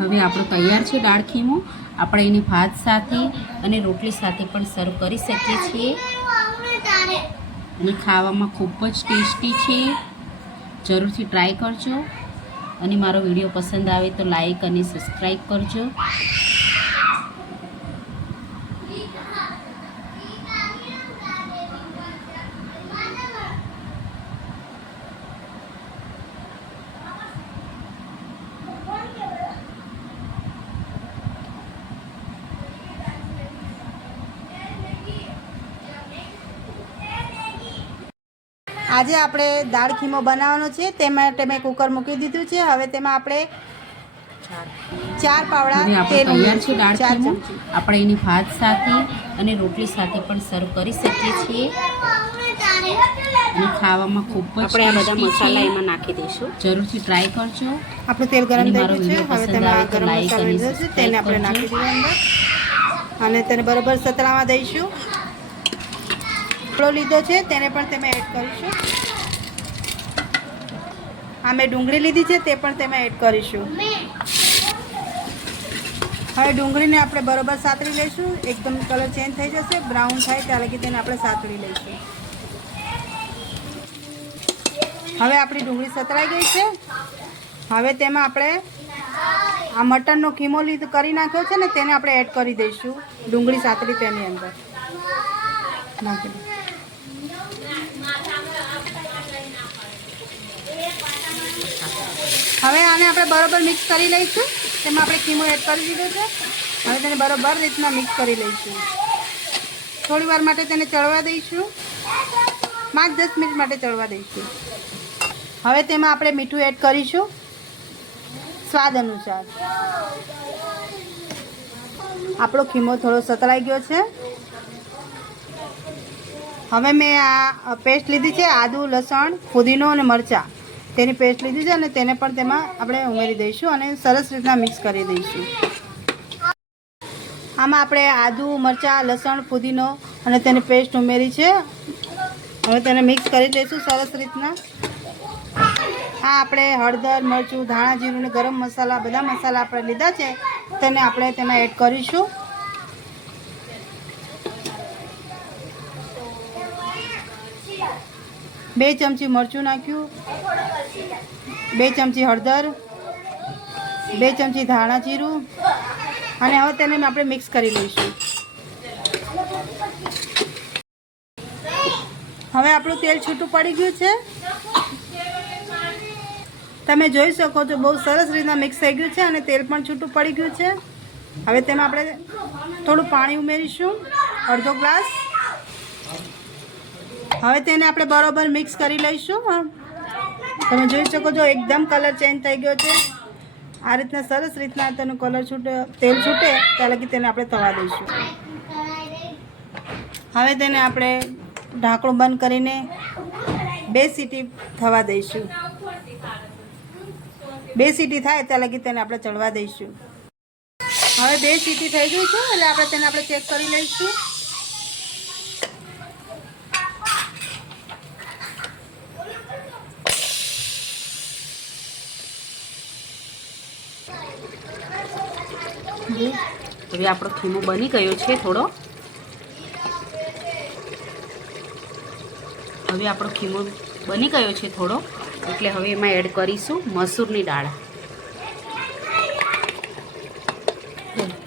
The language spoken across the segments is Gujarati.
હવે આપણો તૈયાર છે દાળ ખીમો. આપણે એને ભાત સાથે અને રોટલી સાથે પણ સર્વ કરી શકીએ છીએ. અને ખાવામાં ખૂબ જ ટેસ્ટી છે. જરૂરથી ટ્રાય કરજો. અને મારો વીડિયો પસંદ આવે તો લાઈક અને સબસ્ક્રાઈબ કરજો. આજે આપણે દાળ ખીમો બનાવવાનો છે. તે માટે મેં કુકર મૂકી દીધું છે. હવે તેમાં આપણે ચાર પાવડા તેલ તૈયાર છે દાળ ચાર ખીમો. આપણે એની ભાત સાથે અને રોટલી સાથે પણ સર્વ કરી શકીએ છીએ. અને ખાવામાં ખૂબ જ આપણે આ બધા મસાલા એમાં નાખી દઈશું. જરૂરથી ટ્રાય કરજો. આપણું તેલ ગરમ થઈ ગયું છે. હવે તેમાં ગરમ મસાલો લીધો છે. તેને આપણે નાખી. દીધું અંદર. અને તેને બરોબર સતળામાં દઈશું. આપણો લીધો છે, તેને પણ તમે એડ કરીશું. આ મેં ડુંગળી લીધી છે, તે પણ તેમાં એડ કરીશું. હવે ડુંગળીને આપણે બરોબર સાતળી લઈશું. એકદમ કલર ચેન્જ થઈ જશે બ્રાઉન થાય ત્યાં લગી તેને આપણે સાતળી લઈશું. હવે આપણી ડુંગળી સતરાઈ ગઈ છે. હવે તેમાં આપણે આ મટનનો ખીમો લીધો કરી નાખ્યો છે ને, તેને આપણે એડ કરી દઈશું. ડુંગળી સાતરી તેની અંદર. નાખી હવે આને આપણે બરાબર મિક્સ કરી લઈશું. તેમાં આપણે ખીમો એડ કરી દીધો છે. હવે તેને બરોબર રીતના મિક્સ કરી લઈશું. થોડી વાર માટે તેને ચડવા દઈશું. પાંચ દસ મિનિટ માટે ચડવા દઈશું. હવે તેમાં આપણે મીઠું એડ કરીશું. સ્વાદ અનુસાર. આપણો ખીમો થોડો સતળાઈ ગયો છે. હવે મેં આ પેસ્ટ લીધી છે આદુ, લસણ, ફુદીનો અને મરચાં. તેની પેસ્ટ લીધી છે અને તેને પણ તેમાં આપણે ઉમેરી દઈશું અને સરસ રીતના મિક્સ કરી દઈશું. આમાં આપણે આદુ, મરચાં, લસણ, ફુદીનો અને તેની પેસ્ટ ઉમેરી છે. હવે તેને મિક્સ કરી દઈશું સરસ રીતના. આ આપણે હળદર, મરચું, ધાણા, જીરું અને ગરમ મસાલા, બધા મસાલા આપણે લીધા છે. તેને આપણે તેમાં એડ કરીશું. બે ચમચી મરચું નાખ્યું. બે ચમચી હળદર. બે ચમચી ધાણા જીરું. અને હવે તેને આપણે મિક્સ કરી લઈશું. હવે આપણું તેલ છૂટું પડી ગયું છે. તમે જોઈ શકો છો, બહુ સરસ રીતના મિક્સ થઈ ગયું છે અને તેલ પણ છૂટું પડી ગયું છે. હવે તેમાં આપણે થોડું પાણી ઉમેરીશું. અડધો ગ્લાસ. હવે તેને આપણે બરોબર મિક્સ કરી લઈશું તમે જોઈ શકો છો, એકદમ કલર ચેન્જ થઈ ગયો છે. આ રીતના સરસ રીતના તેનો કલર છૂટે, તેલ છૂટે ત્યાં લગી તેને આપણે તવા દઈશું. હવે તેને આપણે ઢાંકણું બંધ કરીને બે સીટી થવા દઈશું. બે સીટી થાય ત્યાં લગી તેને આપણે ચડવા દઈશું. હવે બે સીટી થઈ ગઈ છે, એટલે આપણે તેને આપણે ચેક કરી લઈશું. હવે આપણો ખીમો બની ગયો છે થોડો. હવે આપણો ખીમો બની ગયો છે થોડો. એટલે હવે એમાં એડ કરીશું મસૂરની દાળ.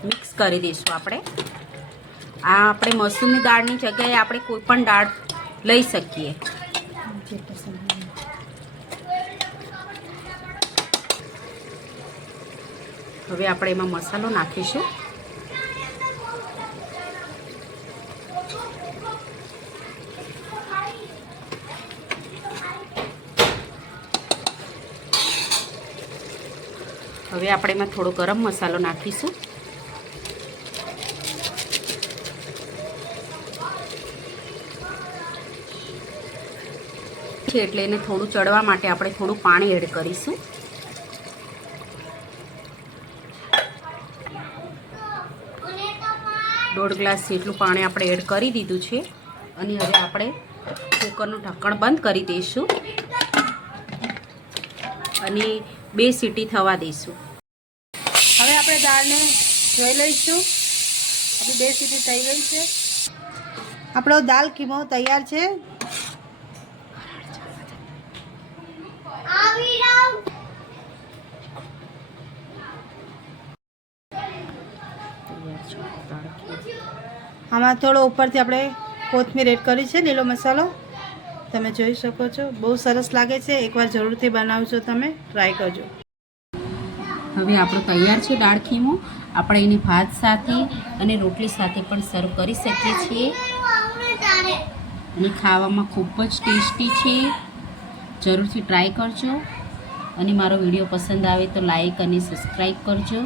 મિક્સ કરી દઈશું આપણે. આ આપણે મસૂરની દાળની જગ્યાએ આપણે કોઈ પણ દાળ લઈ શકીએ. હવે આપણે એમાં મસાલો નાખીશું. હવે આપણે એમાં થોડો ગરમ મસાલો નાખીશું. છે એટલે એને થોડું ચડવા માટે આપણે થોડું પાણી એડ કરીશું. દોઢ ગ્લાસ જેટલું પાણી આપણે એડ કરી દીધું છે. અને હવે આપણે કુકરનું ઢક્કણ બંધ કરી દઈશું. અને બે સીટી થવા દઈશું. હવે આપણે દાળને જોઈ લઈશું. આપણી બે સીટી થઈ ગઈ છે. આપણો દાલ કીમો તૈયાર છે. આમાં થોડો ઉપરથી આપણે કોથમીર એડ કરી છે, લીલો મસાલો. તમે જોઈ શકો છો. બહુ સરસ લાગે છે. એકવાર જરૂરથી બનાવજો તમે. ટ્રાય કરજો. હવે આપણો તૈયાર છે દાળ આપણે એની ભાત સાથે અને રોટલી સાથે પણ સર્વ કરી શકીએ છીએ. અને ખાવામાં ખૂબ જ ટેસ્ટી છે. જરૂરથી ટ્રાય કરજો. અને મારો વીડિયો પસંદ આવે તો લાઈક અને સબસ્ક્રાઈબ કરજો.